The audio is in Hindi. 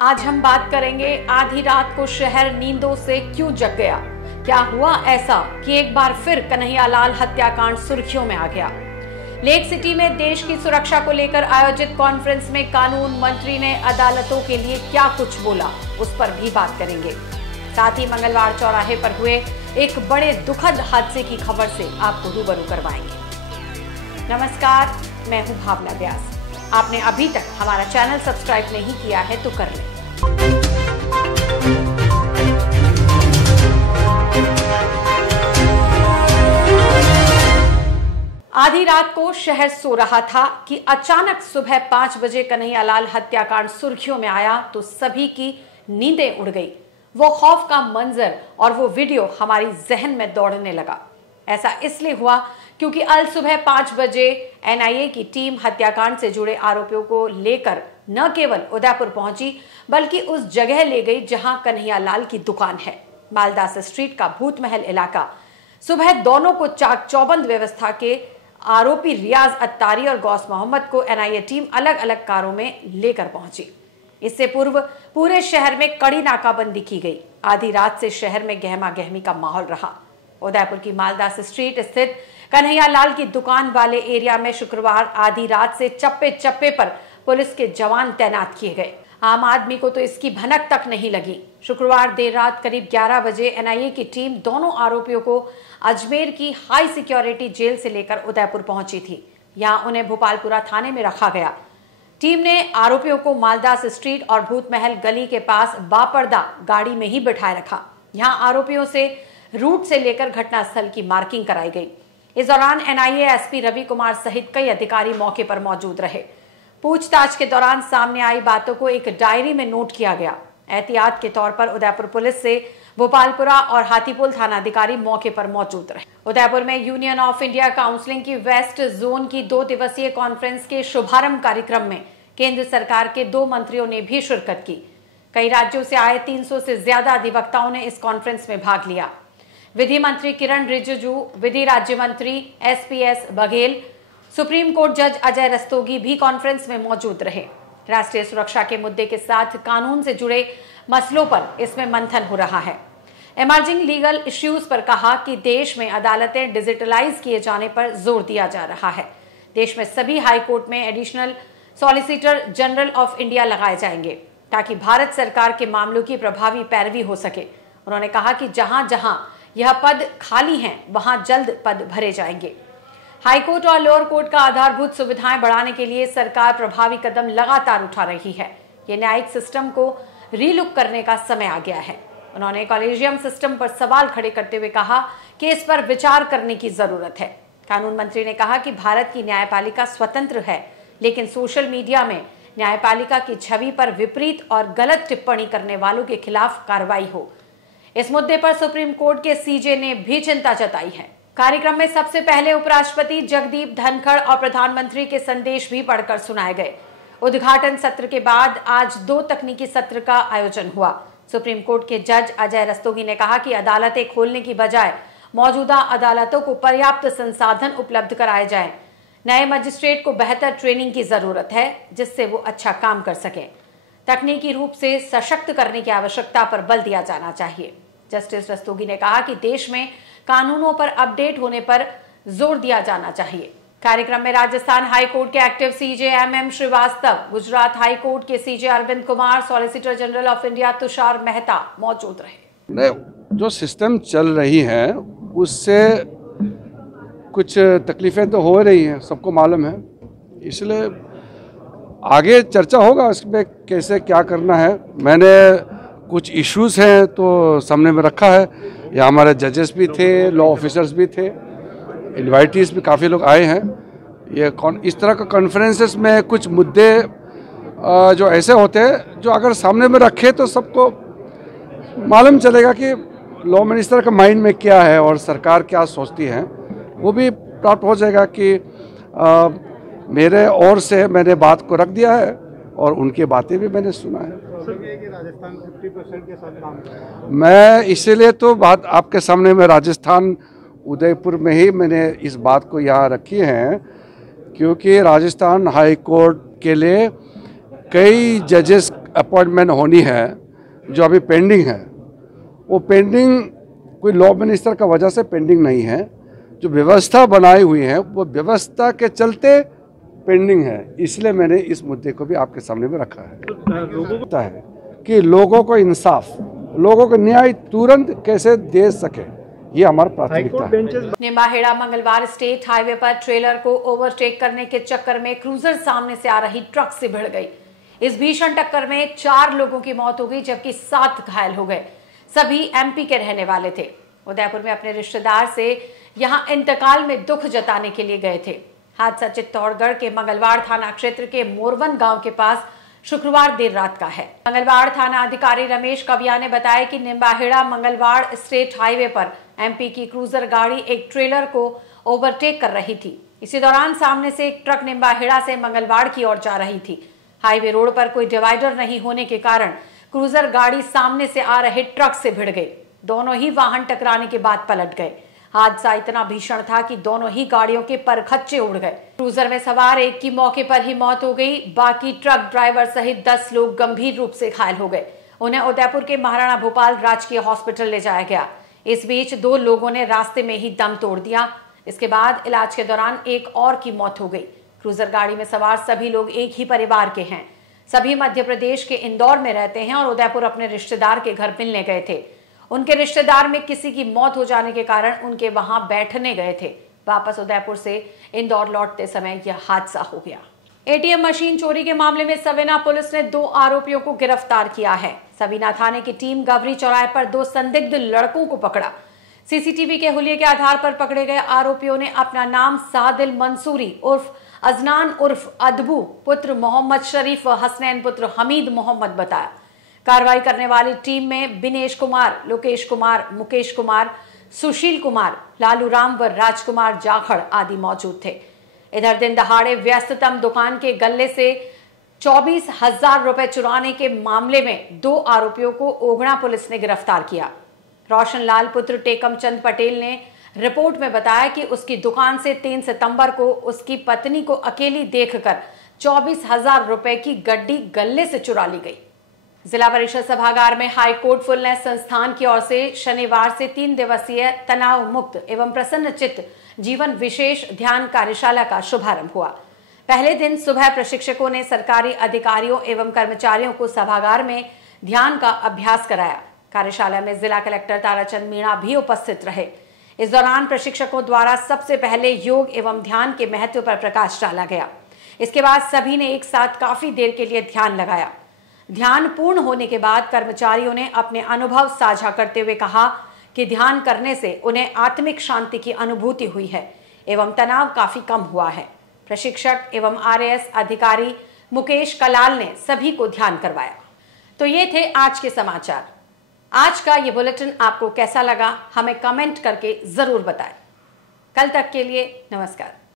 आज हम बात करेंगे आधी रात को शहर नींदों से क्यों जग गया। क्या हुआ ऐसा कि एक बार फिर कन्हैयालाल हत्याकांड सुर्खियों में आ गया। लेक सिटी में देश की सुरक्षा को लेकर आयोजित कॉन्फ्रेंस में कानून मंत्री ने अदालतों के लिए क्या कुछ बोला, उस पर भी बात करेंगे। साथ ही मंगलवार चौराहे पर हुए एक बड़े दुखद हादसे की खबर से आपको रूबरू करवाएंगे। नमस्कार, मैं हूं भावना व्यास। आपने अभी तक हमारा चैनल सब्सक्राइब नहीं किया है तो कर लें। आधी रात को शहर सो रहा था कि अचानक सुबह 5 बजे कन्हैयालाल हत्याकांड सुर्खियों में आया तो सभी की नींदें उड़ गई। वो खौफ का मंजर और वो वीडियो हमारी जहन में दौड़ने लगा। ऐसा इसलिए हुआ क्योंकि अल सुबह 5 बजे एनआईए की टीम हत्याकांड से जुड़े आरोपियों को लेकर न केवल उदयपुर पहुंची बल्कि उस जगह ले गई जहां कन्हैयालाल की दुकान है, मालदास स्ट्रीट का भूत महल इलाका। सुबह दोनों को चाक चौबंद व्यवस्था के आरोपी रियाज अत्तारी और गौस मोहम्मद को एनआईए टीम अलग अलग कारों में लेकर पहुंची। इससे पूर्व पूरे शहर में कड़ी नाकाबंदी की गई। आधी रात से शहर में गहमा गहमी का माहौल रहा। उदयपुर की मालदास स्ट्रीट स्थित कन्हैयालाल की दुकान वाले एरिया में शुक्रवार आधी रात से चप्पे चप्पे पर पुलिस के जवान तैनात किए गए। आम आदमी को तो इसकी भनक तक नहीं लगी। शुक्रवार देर रात करीब 11 बजे एनआईए की टीम दोनों आरोपियों को अजमेर की हाई सिक्योरिटी जेल से लेकर उदयपुर पहुंची थी। यहां उन्हें भोपालपुरा थाने में रखा गया। टीम ने आरोपियों को मालदास स्ट्रीट और भूत महल गली के पास बापर्दा गाड़ी में ही बिठाए रखा। यहां आरोपियों से रूट से लेकर घटनास्थल की मार्किंग कराई गई। इस दौरान एनआईए एसपी रवि कुमार सहित कई अधिकारी मौके पर मौजूद रहे। पूछताछ के दौरान सामने आई बातों को एक डायरी में नोट किया गया। एहतियात के तौर पर उदयपुर पुलिस से भोपालपुरा और हाथीपुल थानाधिकारी मौके पर मौजूद रहे। उदयपुर में यूनियन ऑफ इंडिया काउंसिलिंग की वेस्ट जोन की 2 दिवसीय कॉन्फ्रेंस के शुभारंभ कार्यक्रम में केंद्र सरकार के 2 मंत्रियों ने भी शिरकत की। कई राज्यों से आए 300 से ज्यादा अधिवक्ताओं ने इस कॉन्फ्रेंस में भाग लिया। विधि मंत्री किरण रिजिजू, विधि राज्य मंत्री एसपीएस बघेल, सुप्रीम कोर्ट जज अजय रस्तोगी भी कॉन्फ्रेंस में मौजूद रहे। राष्ट्रीय सुरक्षा के मुद्दे के साथ कानून से जुड़े मसलों पर इसमें मंथन हो रहा है। इमर्जिंग लीगल इश्यूज पर कहा कि देश में अदालतें डिजिटलाइज किए जाने पर जोर दिया जा रहा है। देश में सभी हाई कोर्ट में additional solicitor general of India लगाए जाएंगे ताकि भारत सरकार के मामलों की प्रभावी पैरवी हो सके। उन्होंने कहा कि जहां जहां यह पद खाली हैं वहां जल्द पद भरे जाएंगे। हाईकोर्ट और लोअर कोर्ट का आधारभूत सुविधाएं बढ़ाने के लिए सरकार प्रभावी कदम लगातार उठा रही है। ये न्यायिक सिस्टम को रीलुक करने का समय आ गया है। उन्होंने कॉलेजियम सिस्टम पर सवाल खड़े करते हुए कहा कि इस पर विचार करने की जरूरत है। कानून मंत्री ने कहा कि भारत की न्यायपालिका स्वतंत्र है, लेकिन सोशल मीडिया में न्यायपालिका की छवि पर विपरीत और गलत टिप्पणी करने वालों के खिलाफ कार्रवाई हो। इस मुद्दे पर सुप्रीम कोर्ट के सीजे ने भी चिंता जताई है। कार्यक्रम में सबसे पहले उपराष्ट्रपति जगदीप धनखड़ और प्रधानमंत्री के संदेश भी पढ़कर सुनाए गए। उद्घाटन सत्र के बाद आज 2 तकनीकी सत्र का आयोजन हुआ। सुप्रीम कोर्ट के जज अजय रस्तोगी ने कहा कि अदालतें खोलने की बजाय मौजूदा अदालतों को पर्याप्त संसाधन उपलब्ध कराए जाएं। नए मजिस्ट्रेट को बेहतर ट्रेनिंग की जरूरत है जिससे वो अच्छा काम कर सकें। तकनीकी रूप से सशक्त करने की आवश्यकता पर बल दिया जाना चाहिए। जस्टिस रस्तोगी ने कहा कि देश में कानूनों पर अपडेट होने पर जोर दिया जाना चाहिए। कार्यक्रम में राजस्थान हाई कोर्ट के active CJ MM Shrivastava, Gujarat high court के CJ Arvind Kumar, solicitor general of India Tushar Mehta मौजूद रहे। जो सिस्टम चल रही है उससे कुछ तकलीफें तो हो रही हैं, सबको मालूम है। इसलिए आगे चर्चा होगा इसमें कैसे क्या करना है। मैंने कुछ इश्यूज हैं तो सामने में रखा है। यहाँ हमारे जजेस भी थे, लॉ ऑफिसर्स भी थे, इन्वाइटीज भी काफ़ी लोग आए हैं। ये इस तरह का कॉन्फ्रेंसेस में कुछ मुद्दे जो ऐसे होते हैं जो अगर सामने में रखे तो सबको मालूम चलेगा कि लॉ मिनिस्टर का माइंड में क्या है और सरकार क्या सोचती है। वो भी प्राप्त हो जाएगा कि मेरे ओर से मैंने बात को रख दिया है और उनकी बातें भी मैंने सुना है। राजस्थान 50% के साथ काम कर रहा है। मैं इसीलिए तो बात आपके सामने में राजस्थान उदयपुर में ही मैंने इस बात को यहाँ रखी है क्योंकि राजस्थान हाई कोर्ट के लिए कई जजेस अपॉइंटमेंट होनी है जो अभी पेंडिंग है, वो पेंडिंग कोई लॉ मिनिस्टर का वजह से पेंडिंग नहीं है। जो व्यवस्था बनाई हुई है वो व्यवस्था के चलते पेंडिंग है, इसलिए मैंने इस मुद्दे को भी आपके सामने में रखा है कि लोगों को इंसाफ, लोगों को न्याय तुरंत कैसे दे सके, ये हमारा प्राथमिकता है। निम्बाहेड़ा मंगलवार स्टेट हाईवे पर ट्रेलर को ओवरटेक करने के चक्कर में क्रूजर सामने से आ रही ट्रक से भिड़ गई। इस भीषण टक्कर में 4 लोगों की मौत हो गई जबकि 7 घायल हो गए। सभी एमपी के रहने वाले थे। उदयपुर में अपने रिश्तेदार से यहां इंतकाल में दुख जताने के लिए गए थे। हादसा चित्तौड़गढ़ के मंगलवार थाना क्षेत्र के मोरवन गांव के पास शुक्रवार देर रात का है। मंगलवार थाना अधिकारी रमेश कविया ने बताया कि निम्बाहेड़ा मंगलवार स्टेट हाईवे पर एमपी की क्रूजर गाड़ी एक ट्रेलर को ओवरटेक कर रही थी। इसी दौरान सामने से एक ट्रक निम्बाहेड़ा से मंगलवार की ओर जा रही थी। हाईवे रोड पर कोई डिवाइडर नहीं होने के कारण क्रूजर गाड़ी सामने से आ रहे ट्रक से भिड़ गई। दोनों ही वाहन टकराने के बाद पलट गए। हादसा इतना भीषण था कि दोनों ही गाड़ियों के परखच्चे उड़ गए। क्रूजर में सवार एक की मौके पर ही मौत हो गई, बाकी ट्रक ड्राइवर सहित 10 लोग गंभीर रूप से घायल हो गए। उन्हें उदयपुर के महाराणा भोपाल राजकीय हॉस्पिटल ले जाया गया। इस बीच 2 लोगों ने रास्ते में ही दम तोड़ दिया। इसके बाद इलाज के दौरान एक और की मौत हो गई। क्रूजर गाड़ी में सवार सभी लोग एक ही परिवार के हैं। सभी मध्य प्रदेश के इंदौर में रहते हैं और उदयपुर अपने रिश्तेदार के घर मिलने गए थे। उनके रिश्तेदार में किसी की मौत हो जाने के कारण उनके वहां बैठने गए थे। वापस उदयपुर से इंदौर लौटते समय यह हादसा हो गया। एटीएम मशीन चोरी के मामले में सवेना पुलिस ने 2 आरोपियों को गिरफ्तार किया है। सवीना थाने की टीम गवरी चौराहे पर 2 संदिग्ध लड़कों को पकड़ा। सीसीटीवी के हुलिये के आधार पर पकड़े गए आरोपियों ने अपना नाम सादिल मंसूरी उर्फ अजनान उर्फ अदबू पुत्र मोहम्मद शरीफ व हसनैन पुत्र हमीद मोहम्मद बताया। कार्रवाई करने वाली टीम में बिनेश कुमार, लोकेश कुमार, मुकेश कुमार, सुशील कुमार, लालू राम व राजकुमार जाखड़ आदि मौजूद थे। इधर दिन दहाड़े व्यस्ततम दुकान के गल्ले से 24,000 रुपए चुराने के मामले में 2 आरोपियों को ओगड़ा पुलिस ने गिरफ्तार किया। रोशन लाल पुत्र टेकम चंद पटेल ने रिपोर्ट में बताया कि उसकी दुकान से 3 सितंबर को उसकी पत्नी को अकेली देखकर 24,000 रुपए की गड्डी गल्ले से चुरा ली गई। जिला परिषद सभागार में हाई कोर्ट फुलनेस संस्थान की ओर से शनिवार से 3 दिवसीय तनाव मुक्त एवं प्रसन्न चित्त जीवन विशेष ध्यान कार्यशाला का शुभारंभ हुआ। पहले दिन सुबह प्रशिक्षकों ने सरकारी अधिकारियों एवं कर्मचारियों को सभागार में ध्यान का अभ्यास कराया। कार्यशाला में जिला कलेक्टर ताराचंद मीणा भी उपस्थित रहे। इस दौरान प्रशिक्षकों द्वारा सबसे पहले योग एवं ध्यान के महत्व पर प्रकाश डाला गया। इसके बाद सभी ने एक साथ काफी देर के लिए ध्यान लगाया। ध्यान पूर्ण होने के बाद कर्मचारियों ने अपने अनुभव साझा करते हुए कहा कि ध्यान करने से उन्हें आत्मिक शांति की अनुभूति हुई है एवं तनाव काफी कम हुआ है। प्रशिक्षक एवं आरएएस अधिकारी मुकेश कलाल ने सभी को ध्यान करवाया। तो ये थे आज के समाचार। आज का ये बुलेटिन आपको कैसा लगा हमें कमेंट करके जरूर बताएं। कल तक के लिए नमस्कार।